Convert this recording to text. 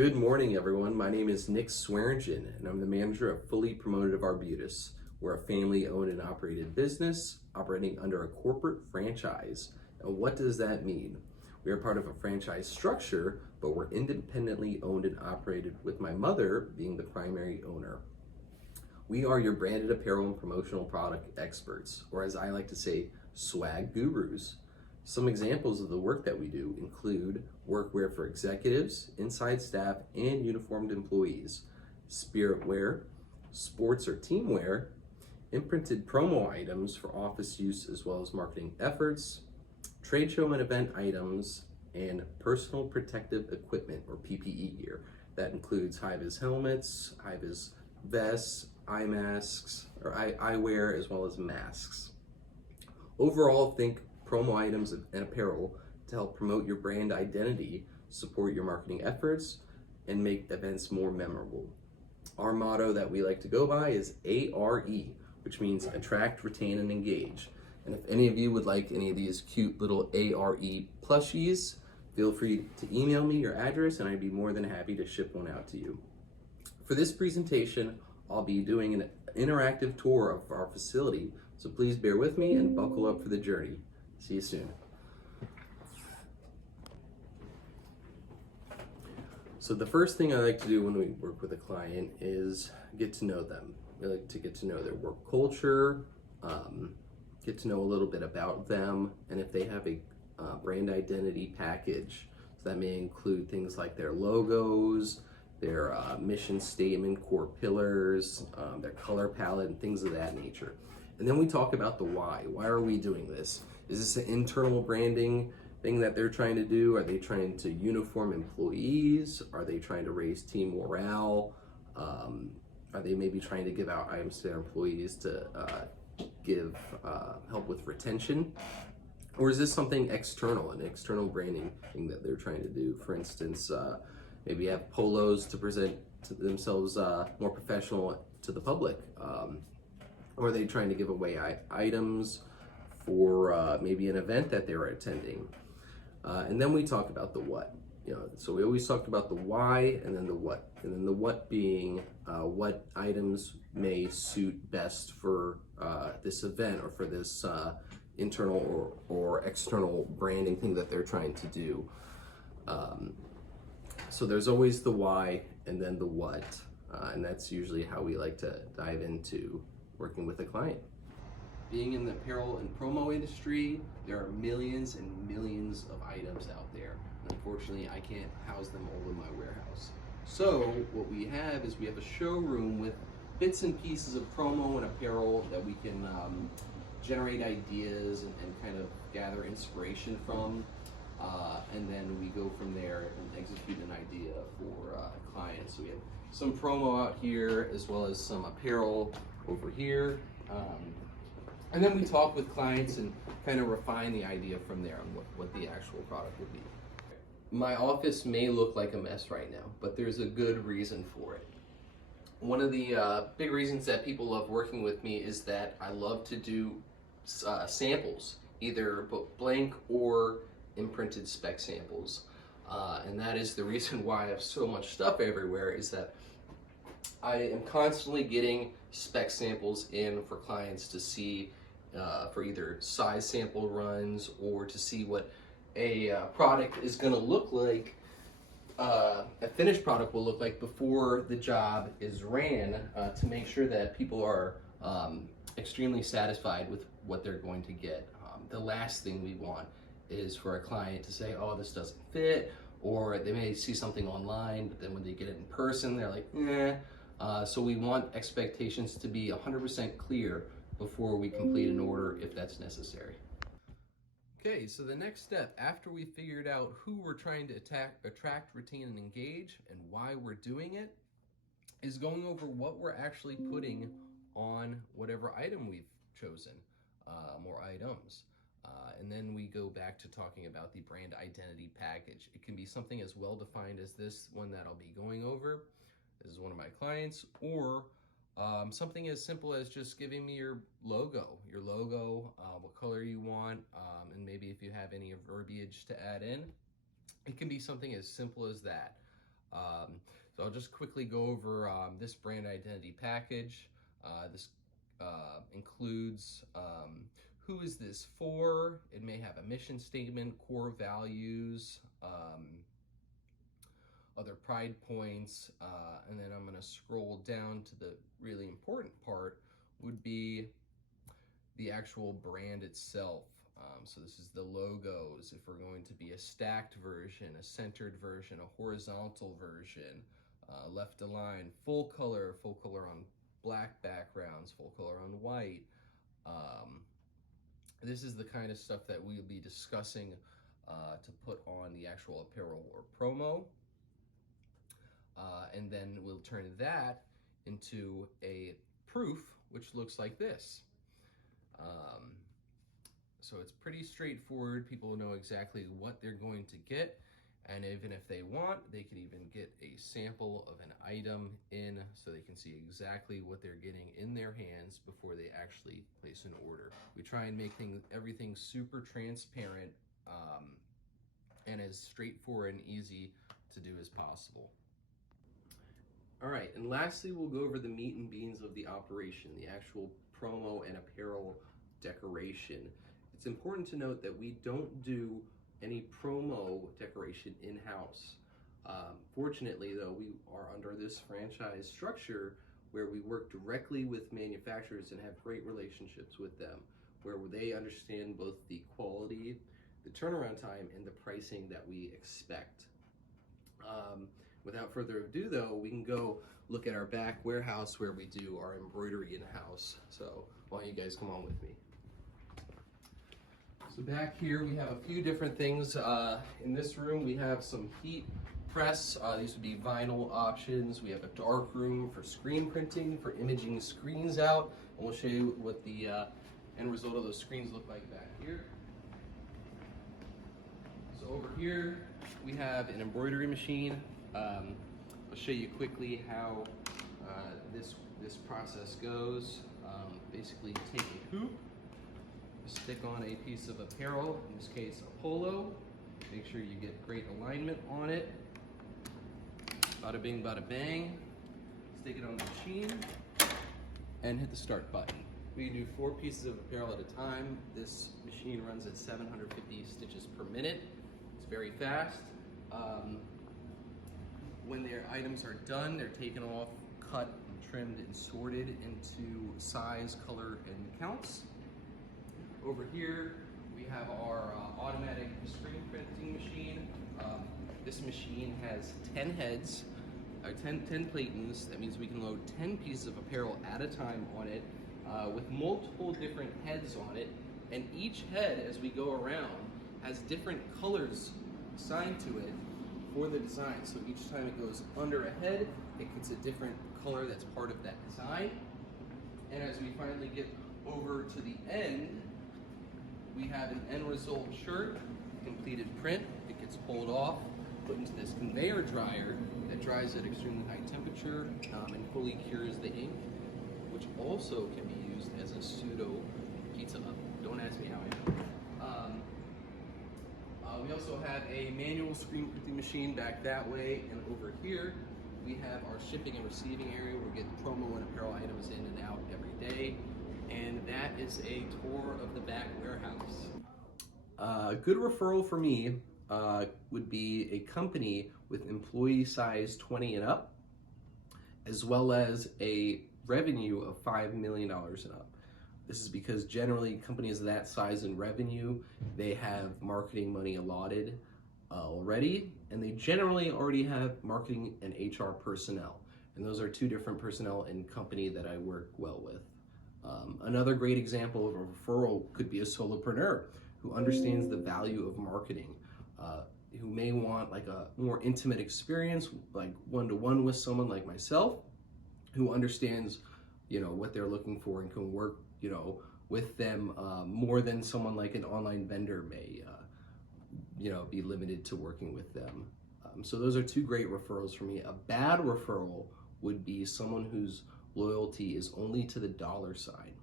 Good morning, everyone. My name is Nick Swearingen, and I'm the manager of Fully Promoted Arbutus. We're a family-owned and operated business operating under a corporate franchise. And what does that mean? We are part of a franchise structure, but we're independently owned and operated, with my mother being the primary owner. We are your branded apparel and promotional product experts, or as I like to say, swag gurus. Some examples of the work that we do include workwear for executives, inside staff, and uniformed employees, spirit wear, sports or team wear, imprinted promo items for office use as well as marketing efforts, trade show and event items, and personal protective equipment or PPE gear. That includes high-vis helmets, high-vis vests, eye masks, or eyewear, as well as masks. Overall, think promo items and apparel to help promote your brand identity, support your marketing efforts, and make events more memorable. Our motto that we like to go by is ARE, which means attract, retain, and engage. And if any of you would like any of these cute little ARE plushies, feel free to email me your address and I'd be more than happy to ship one out to you. For this presentation, I'll be doing an interactive tour of our facility, so please bear with me and buckle up for the journey. See you soon. So the first thing I like to do when we work with a client is get to know them. We like to get to know their work culture, get to know a little bit about them, and if they have a brand identity package. So that may include things like their logos, their mission statement, core pillars, their color palette, and things of that nature. And then we talk about the why. Why are we doing this? Is this an internal branding thing that they're trying to do? Are they trying to uniform employees? Are they trying to raise team morale? Are they maybe trying to give out items to their employees to give help with retention? Or is this something external, an external branding thing that they're trying to do? For instance, maybe have polos to present to themselves more professional to the public. Or are they trying to give away items for maybe an event that they're attending? And then we talk about the what. So we always talked about the why and then the what. And then the what being what items may suit best for this event or for this internal or external branding thing that they're trying to do. So there's always the why and then the what. And that's usually how we like to dive into working with a client. Being in the apparel and promo industry, there are millions and millions of items out there. Unfortunately, I can't house them all in my warehouse. So what we have is we have a showroom with bits and pieces of promo and apparel that we can generate ideas and kind of gather inspiration from. And then we go from there and execute an idea for a client. So we have some promo out here as well as some apparel over here. And then we talk with clients and kind of refine the idea from there on what the actual product would be. My office may look like a mess right now, but there's a good reason for it. One of the big reasons that people love working with me is that I love to do samples, either blank or imprinted spec samples. And that is the reason why I have so much stuff everywhere, is that I am constantly getting spec samples in for clients to see for either size sample runs or to see what a product is going to look like, a finished product will look like before the job is ran, to make sure that people are extremely satisfied with what they're going to get. The last thing we want is for a client to say, oh, this doesn't fit, or they may see something online, but then when they get it in person, they're like, eh. So we want expectations to be 100% clear before we complete an order, if that's necessary. Okay, so the next step, after we figured out who we're trying to attract, retain, and engage, and why we're doing it, is going over what we're actually putting on whatever item we've chosen, or items. And then we go back to talking about the brand identity package. It can be something as well defined as this one that I'll be going over. This is one of my clients, or something as simple as just giving me your logo, what color you want, and maybe if you have any verbiage to add in. It can be something as simple as that. So I'll just quickly go over this brand identity package. This includes who is this for? It may have a mission statement, core values, other pride points, and then I'm going to scroll down to the really important part would be the actual brand itself. So this is the logos, if we're going to be a stacked version, a centered version, a horizontal version, left align, full color on black backgrounds, full color on white. This is the kind of stuff that we'll be discussing to put on the actual apparel or promo. And then we'll turn that into a proof, which looks like this. So it's pretty straightforward. People know exactly what they're going to get. And even if they want, they can even get a sample of an item in so they can see exactly what they're getting in their hands before they actually place an order. We try and make everything super transparent and as straightforward and easy to do as possible. All right, and lastly, we'll go over the meat and beans of the operation, the actual promo and apparel decoration. It's important to note that we don't do any promo decoration in-house. Fortunately, though, we are under this franchise structure where we work directly with manufacturers and have great relationships with them, where they understand both the quality, the turnaround time, and the pricing that we expect. Without further ado, though, we can go look at our back warehouse where we do our embroidery in-house. So why don't you guys come on with me? So back here we have a few different things. In this room we have some heat press. These would be vinyl options. We have a dark room for screen printing, for imaging screens out. And we'll show you what the end result of those screens look like back here. So over here we have an embroidery machine. I'll show you quickly how this process goes. Basically take a hoop, stick on a piece of apparel, in this case a polo. Make sure you get great alignment on it. Bada bing, bada bang. Stick it on the machine and hit the start button. We do 4 pieces of apparel at a time. This machine runs at 750 stitches per minute. It's very fast. When their items are done, they're taken off, cut, and trimmed, and sorted into size, color, and counts. Over here, we have our automatic screen printing machine. This machine has 10 heads, 10 platens. That means we can load 10 pieces of apparel at a time on it with multiple different heads on it. And each head, as we go around, has different colors assigned to it for the design. So each time it goes under a head, it gets a different color that's part of that design. And as we finally get over to the end, we have an end result shirt, completed print. It gets pulled off, put into this conveyor dryer that dries at extremely high temperature and fully cures the ink, which also can be used as a pseudo pizza oven. Don't ask me how I know. We also have a manual screen printing machine back that way, and over here we have our shipping and receiving area where we get promo and apparel items in and out every day. And that is a tour of the back warehouse. A good referral for me would be a company with employee size 20 and up, as well as a revenue of $5 million and up. This is because generally companies of that size and revenue, they have marketing money allotted already, and they generally already have marketing and HR personnel. And those are 2 different personnel in company that I work well with. Another great example of a referral could be a solopreneur who understands the value of marketing, who may want like a more intimate experience, like one-to-one with someone like myself, who understands, what they're looking for and can work, with them more than someone like an online vendor may, be limited to working with them. So those are 2 great referrals for me. A bad referral would be someone whose loyalty is only to the dollar sign.